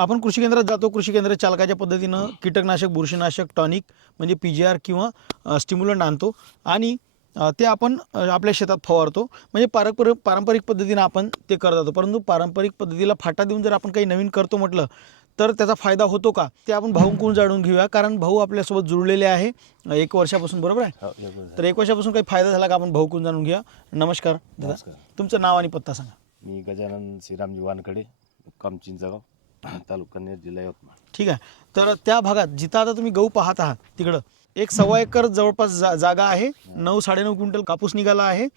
आपण कृषी केंद्रात जातो, कृषी केंद्र चालकाच्या पद्धतीनं कीटकनाशक, बुरशीनाशक, टॉनिक म्हणजे PGR किंवा स्टिम्युलंट आणतो आणि ते आपण आपल्या शेतात फवारतो. म्हणजे पारंपरिक पद्धतीनं आपण ते करत जातो. परंतु पारंपरिक पद्धतीला फाटा देऊन जर आपण काही नवीन करतो म्हटलं तर त्याचा फायदा होतो का, ते आपण भाऊंकडून जाणून घेऊया. कारण भाऊ आपल्यासोबत जुळलेले आहे 1 वर्षापासून, बरोबर आहे? हो, बरोबर आहे. तर 1 वर्षापासून काही फायदा झाला का आपण भाऊकडून जाणून घेऊया. नमस्कार दादा, नमस्कार. तुमचं नाव आणि पत्ता सांगा. मी गजानन श्रीरामजी वानकडे, मुक्काम चिंचगाव, तालुका नेर, जिल्हा यवतमाळ. ठीक आहे. तर त्या भागात जिथं आता तुम्ही गहू पाहत आहात तिकडं 1 एकर जवळपास जागा आहे. 9-9.5 क्विंटल कापूस निघाला आहे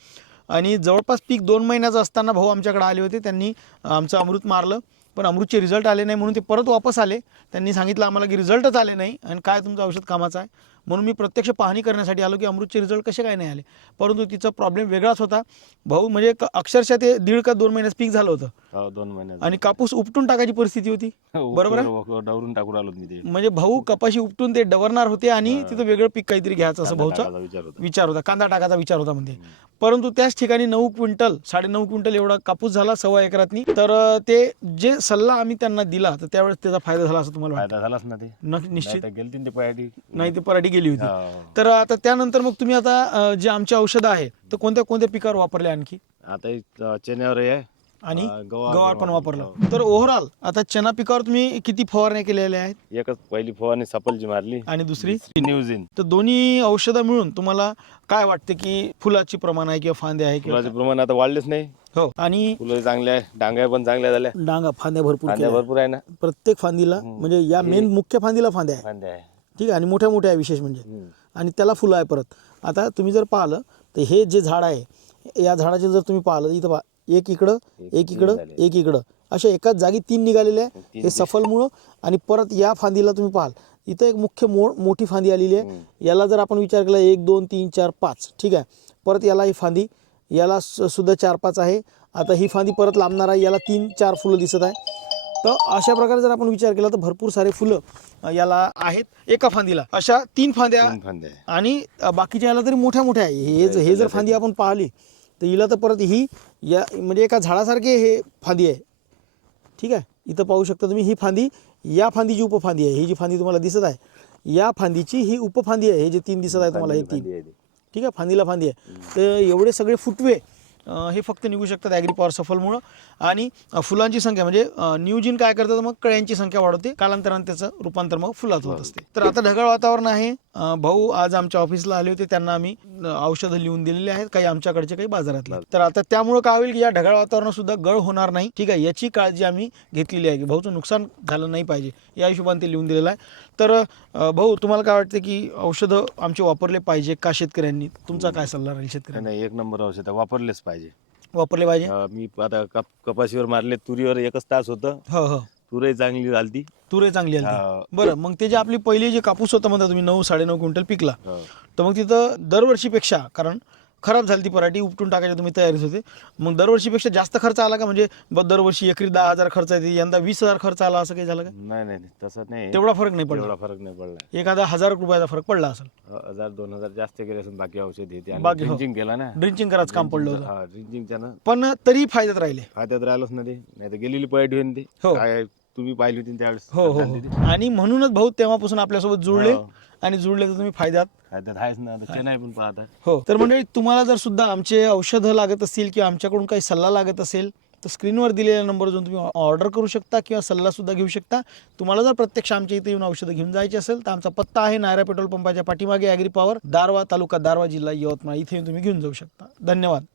आणि जवळपास पीक 2 महिन्याचं असताना भाऊ आमच्याकडे आले होते. त्यांनी आमचं अमृत मारलं, पण अमृतचे रिझल्ट आले नाही म्हणून ते परत वापस आले. त्यांनी सांगितलं आम्हाला की रिझल्टच आले नाही आणि काय तुमचं औषध कामाचं आहे. म्हणून मी प्रत्यक्ष पाहणी करण्यासाठी आलो की अमृतचे रिझल्ट कसे काय नाही आले. परंतु तिचा प्रॉब्लेम वेगळाच होता. भाऊ म्हणजे अक्षरशः ते 1.5 का 2 महिन्याचं पीक झालं होतं 2 महिन्यात आणि कापूस उपटून टाकायची परिस्थिती होती, बरोबर आहे? डवरून टाकून आलो मी ते. म्हणजे भाऊ कपाशी उपटून ते डवरणार होते आणि तिथं वेगळं पीक काहीतरी घ्यायचं असं भाऊचा टाकायचा विचार होता. विचार होता, कांदा टाकायचा विचार होता म्हणजे. परंतु त्याच ठिकाणी 9 क्विंटल 9.5 क्विंटल एवढा कापूस झाला 1.25 एकरातनी. तर ते जे सल्ला आम्ही त्यांना दिला तर त्यावेळेस त्याचा फायदा झाला असं तुम्हाला वाटतं? फायदा झालाच ना ते. निश्चित गेलती ते पायाटी. नाही, ते पराठी गेली होती. हो. तर आता त्यानंतर मग तुम्ही आता जे आमचे औषधं आहे तर कोणत्या कोणत्या पिकावर वापरले आणखी आता चण्यावर आहे आणि गव्हावर गवार पण हो. वापरलं. तर ओव्हरऑल आता चना पिकावर तुम्ही किती फवारण्या केलेल्या आहेत एकच पहिली फवारणी सफलची मारली आणि दुसरी? न्यूझिन. तर दोन्ही औषधं मिळून तुम्हाला काय वाटते की फुलाची प्रमाण आहे किंवा फांदे आहे किंवा फुलाचे प्रमाण आता वाढलेच नाही. हो, आणि फुलं चांगले आहे, डांग्या पण चांगल्या झाल्या. डांगा फांद्या भरपूर फांद्या केल्या. भरपूर आहे ना. प्रत्येक फांदीला म्हणजे या मेन मुख्य फांदीला फांद्या आहे, फांद्या आहे. ठीक आहे, आणि मोठ्या मोठ्या आहे विशेष म्हणजे, आणि त्याला फुलं आहे परत. आता तुम्ही जर पाहिलं तर हे जे झाड आहे या झाडाचे जर तुम्ही पाहिलं तर इथं पहा, एक इकडं एक इकडं एक इकडं अशा एकाच जागी 3 निघालेले आहे. हे सफलमुळं. आणि परत या फांदीला तुम्ही पाहाल इथं एक मुख्य मोठी फांदी आलेली आहे. याला जर आपण विचार केला 1 2 3 4 5, ठीक आहे. परत याला ही फांदी, याला सुद्धा 4-5 आहे. आता ही फांदी परत लांबणार आहे, याला 3-4 फुलं दिसत आहे. तर अशा प्रकारे जर आपण विचार केला तर भरपूर सारे फुलं याला आहेत एका फांदीला. अशा 3 फांद्या फांद्या आहे. आणि बाकीच्या याला तरी मोठ्या मोठ्या आहे. हे जर फांदी आपण पाहिली तर हिला तर परत ही या म्हणजे एका झाडासारखे हे फांदी आहे, ठीक आहे. इथं पाहू शकता तुम्ही ही फांदी, या फांदीची उपफांदी आहे. ही जी फांदी तुम्हाला दिसत आहे या फांदीची ही उपफांदी आहे. हे जे 3 दिसत आहे तुम्हाला, हे 3, ठीक आहे, फांदीला फांदी आहे. तर एवढे सगळे फुटवे हे फक्त निघू शकतात ॲग्रीपॉवर सफलमुळं. आणि फुलांची संख्या म्हणजे न्यूजिन काय करतात, मग कळ्यांची संख्या वाढवते. कालांतराने त्याचं रूपांतर मग फुलात होत असते. तर आता ढगाळ वातावरण आहे. भाऊ आज आमच्या ऑफिसला आले होते, त्यांना आम्ही औषधं लिहून दिलेली आहेत, काही आमच्याकडचे काही बाजारातले. तर आता त्यामुळं काय होईल की या ढगाळ वातावरणात सुद्धा गळ होणार नाही, ठीक आहे, याची काळजी आम्ही घेतलेली आहे की भाऊचं नुकसान झालं नाही पाहिजे या हिशोबाने ते लिहून दिलेलं आहे. तर भाऊ तुम्हाला काय वाटतं की औषधं आमचे वापरले पाहिजे का शेतकऱ्यांनी? तुमचा काय सल्ला राहील शेतकऱ्यांना? नाही, 1 नंबर औषध वापरलेच पाहिजे. वापरले पाहिजे. मी आता कपाशीवर मारले, तुरीवर 1च तास होतं. हो हो, तुरही चांगली झालती. तुरे चांगली आली. हा. बरं, मग ते जे आपली पहिली जे कापूस होता म्हणता तुम्ही 9-9.5 क्विंटल पिकला, हो. तर मग तिथं दरवर्षीपेक्षा, कारण खराब झाली ती पराठी, उपटून टाकायची तुम्ही तयारीच होते, मग दरवर्षीपेक्षा जास्त खर्च आला का? म्हणजे दरवर्षी एकरी 10,000 खर्च येते, यंदा 20,000 खर्च आला, असं काही झालं का? नाही, तसं नाही. तेवढा फरक नाही पडला? एवढा फरक नाही पडला. एखादा 1,000 रुपयाचा फरक पडला असेल. 1000-2000 जास्त केले असून बाकी औषध येते. बाकी, हो. ड्रिंचिंग केला ना. ड्रिंचिंग करायचं काम पडलं होतं. हा, ड्रिंचिंगच्या पण तरी फायद्यात राहिले. फायद्यात राहिलोच ना ते. नाही तर गेलेली पॉईंट होईन ते. हो. काय तुम्ही पाहिली होती त्यावेळेस. हो हो हो. आणि म्हणूनच भाऊ तेव्हापासून आपल्यासोबत जुळले, हो. आणि जुळले तर तुम्ही फायद्यात आहेच ना. चेन्नई पण पाहता. हो. तर मंडळी, तुम्हाला जर सुद्धा आमचे औषधं लागत असतील किंवा आमच्याकडून काही सल्ला लागत असेल तर स्क्रीनवर दिलेल्या नंबरवर जाऊन तुम्ही ऑर्डर करू शकता किंवा सल्लासुद्धा घेऊ शकता. तुम्हाला जर प्रत्यक्ष आमच्या इथे येऊन औषधं घेऊन जायची असेल तर आमचा पत्ता आहे नायरा पेट्रोल पंपाच्या पाठीमागे, ॲग्रीपॉवर, दारवा, तालुका दारवा, जिल्हा यवतमाळ. इथे तुम्ही घेऊन जाऊ शकता. धन्यवाद.